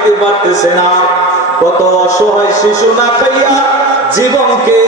খাইতে পারতেছে না। কত অসহায় শিশু না খাইয়া জীবনকে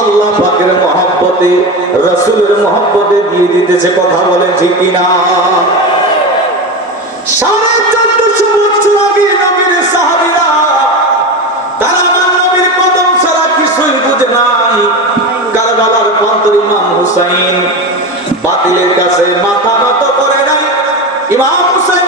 আল্লাহ পাকের মহব্বতে, রসুলের মহব্বতে দিয়ে দিতেছে। কথা বলেন ঠিক হুসাইন বাতিলের কাছে মাথা নত করে নাই। ইমাম হুসাইনকে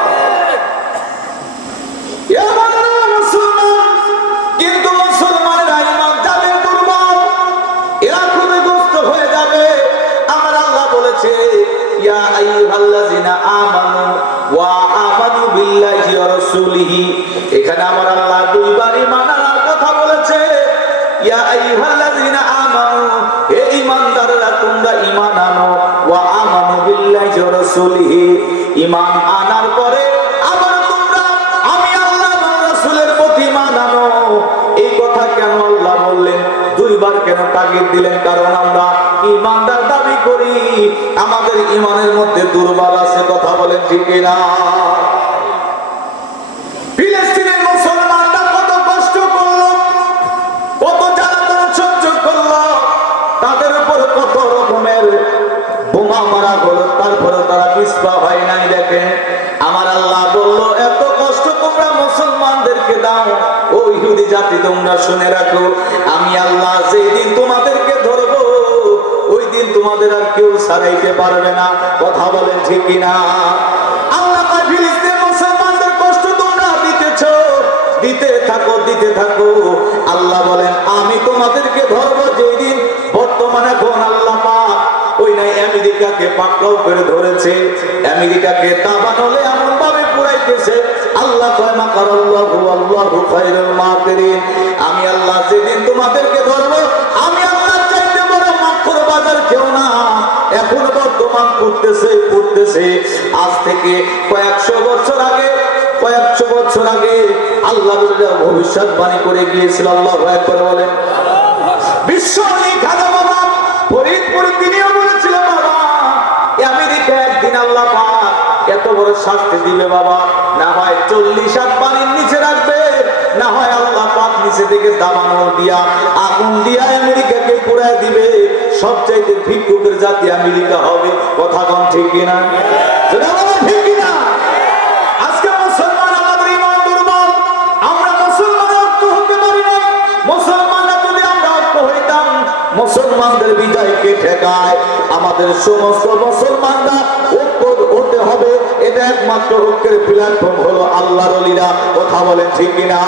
আমানু ওয়া আমানু বিল্লাহি ওয়া রাসূলিহি। এখানে আমার আল্লাহ দুইবার আনার কথা বলেছে। ইয়া আমানু, হে ঈমানদাররা, তোমরা ঈমান আনো। ওয়া আমানু বিল্লাহি ওয়া রাসূলিহি। ঈমান আনার পরে আবার তোমরা, আমি আল্লাহ রাসূলের প্রতি ঈমান আনো। এই কথা কেন আল্লাহ বললেন? দুইবার কেন তাগিদ দিলেন? কারণ আমরা করি আমাদের ইমানের মধ্যে দুর্বল আছে, কথা বলেন ঠিক না তাদের তারা নাই আমার আল্লাহ বলল, এত কষ্ট মুসলমানদেরকে দাও, ও ইহুদি জাতি তোমরা শুনে রাখো তোমাদের আর কেউ সারাইতে পারবে না। কথা বলেন ঠিক দিতেছ। দিতে থাকো দিতে থাকো। আল্লাহ বলেন, আমি তোমাদেরকে ধরবো যেই দিন বর্তমানে ওই নাই আমেরিকাকে পাকড়াও করে ধরেছে। আমেরিকাকে তাবানলে এমন ভাবে পুরাইতেছে। আল্লাহ কয় আমি আল্লাহ যেদিন তোমাদেরকে করতেছে করতেছে আজ থেকে কয়েকশো বছর আগে, কয়েকশো বছর আগে আল্লাহ ভবিষ্যৎবাণী করে গিয়েছিল, আল্লাহ বিশ্ব আমেরিকা হয় চল্লিশ হাত পানির নিচে রাখবে, না হয় আল্লাহ নিচে দিয়া দিবে সবচাইতে ভিক্ষুকের জাতি আমেরিকা হবে। কথা কম ঠিক কিনা? বলো আমরা হতে মুসলমানরা আমরা হইতাম, মুসলমানদের বিজয়কে ঠেকায়? আমাদের সমস্ত মুসলমানরা ঐক্য হতে হবে। এটা একমাত্র ঐক্যের প্ল্যাটফর্ম হলো আল্লাহর অলিরা। কথা বলেন ঠিক কিনা?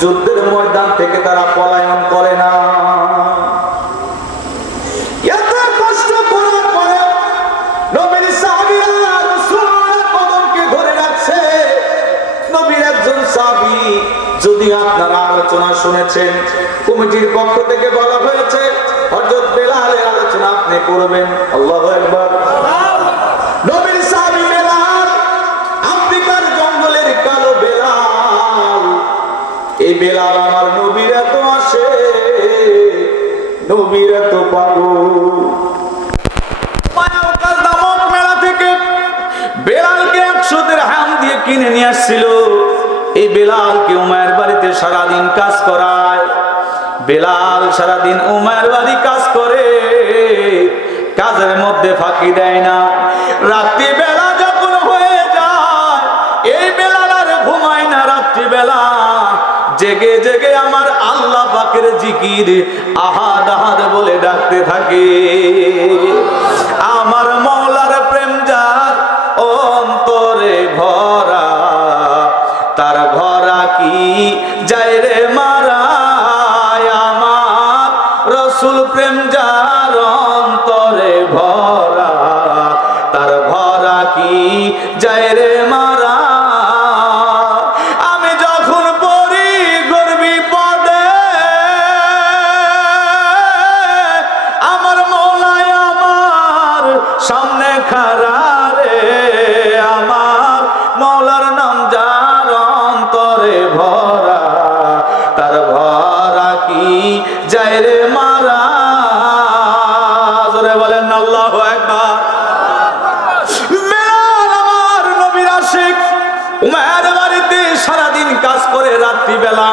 যুদ্ধের ময়দান থেকে তারা পলায়ন করে না। যদি আপনারা আলোচনা শুনেছেন, কমিটির পক্ষ থেকে বলা হয়েছে আপনি করবেন আল্লাহু একশো হাম দিয়ে কিনে নিয়ে আসছিল। এই বেলালকে উমায়ের বাড়িতে সারাদিন কাজ করায়। বেলাল সারাদিন উমায়ের বাড়ি কাজ করে, কাজের মধ্যে ফাঁকি দেয় না। রাত্রি বেলা যখন হয়ে যায়, এই বেলাল আর ঘুমায় না রাত্রি বেলা জেগে জেগে আমার আল্লাহ পাকের জিকির আহাদ আহাদ বলে ডাকতে থাকে। আমার যায় রে মারা। আমি যখন পড়ি গর্বি পদে, আমার মৌলায় আমার সামনে খারা রে। আমার মৌলার নাম যার অন্তরে ভরা, তার ভরা কি যায় রে মারা? বলেন আল্লাহ একবার রাত্রিবেলা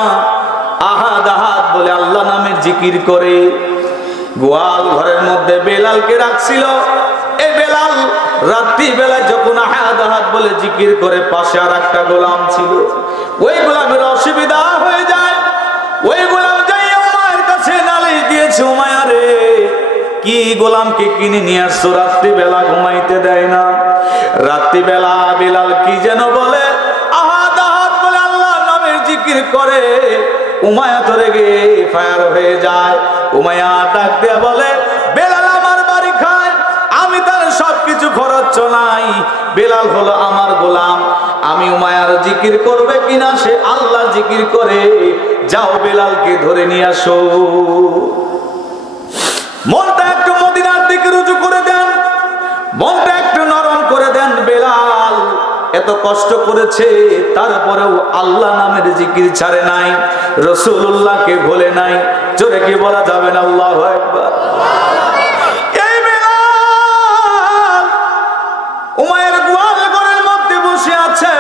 আহাদ আহাদ বলে আল্লাহ নামের জিকির করে গোয়াল ঘরের মধ্যে বেলালকে রাখছিল। এই বেলাল রাত্রিবেলা যখন আহাদ আহাদ বলে জিকির করে, পাশে আর একটা গোলাম ছিল। ওই গোলামের অসুবিধা হয়ে যায়। ওই গোলাম যাই উমায়ের কাছে নালিশ দিয়েছে উমায়া রে, কি গোলামকে কিনে নিয়ে আসছো? রাত্রিবেলা ঘুমাইতে দেয় না। রাত্রিবেলা বেলাল কি যেন বলে জিকির করে, উমায়া ধরে গে ফায়ার হয়ে যায়। উমায়া ডাক দিয়ে বলে, বেলাল আমার বাড়ি খায়, আমি তার সবকিছু খরচ চলাই। বেলাল হলো আমার গোলাম, আমি উমায়ার জিকির করবে কিনা সে আল্লাহ জিকির করে। যাও বেলালকে ধরে নিয়ে আসো। মনটা একটু মদিনার দিকে রুজু করে দেন। মনটা এত কষ্ট করেছে, তারপরেও আল্লাহ নামের জিকির ছাড়ে নাই রসুল্লাহকে ভোলে নাই। জোরে কি বলা যাবে না? আল্লাহ মধ্যে বসে আছে।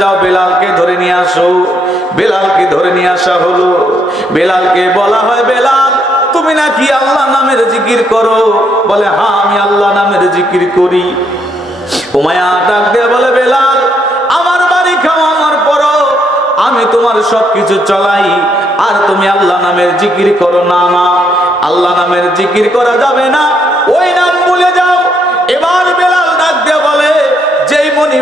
যাও বেলালকে ধরে নিয়ে আসো। বেলালকে ধরে নিয়ে আসা হলো। বেলালকে বলা হয়, বেলাল, তুমি নাকি আল্লাহ নামের জিকির করো? বলে হ্যাঁ আমি আল্লাহ নামের জিকির করি। আমার বাড়ি আমি তোমার সবকিছু চলাই, আর তুমি আল্লাহ নামের জিকির করো না না আল্লাহ নামের জিকির করা যাবে না, ওই নাম ভুলে যাও। এবার বেলাল ডাক দিয়ে বলে, যেই মনি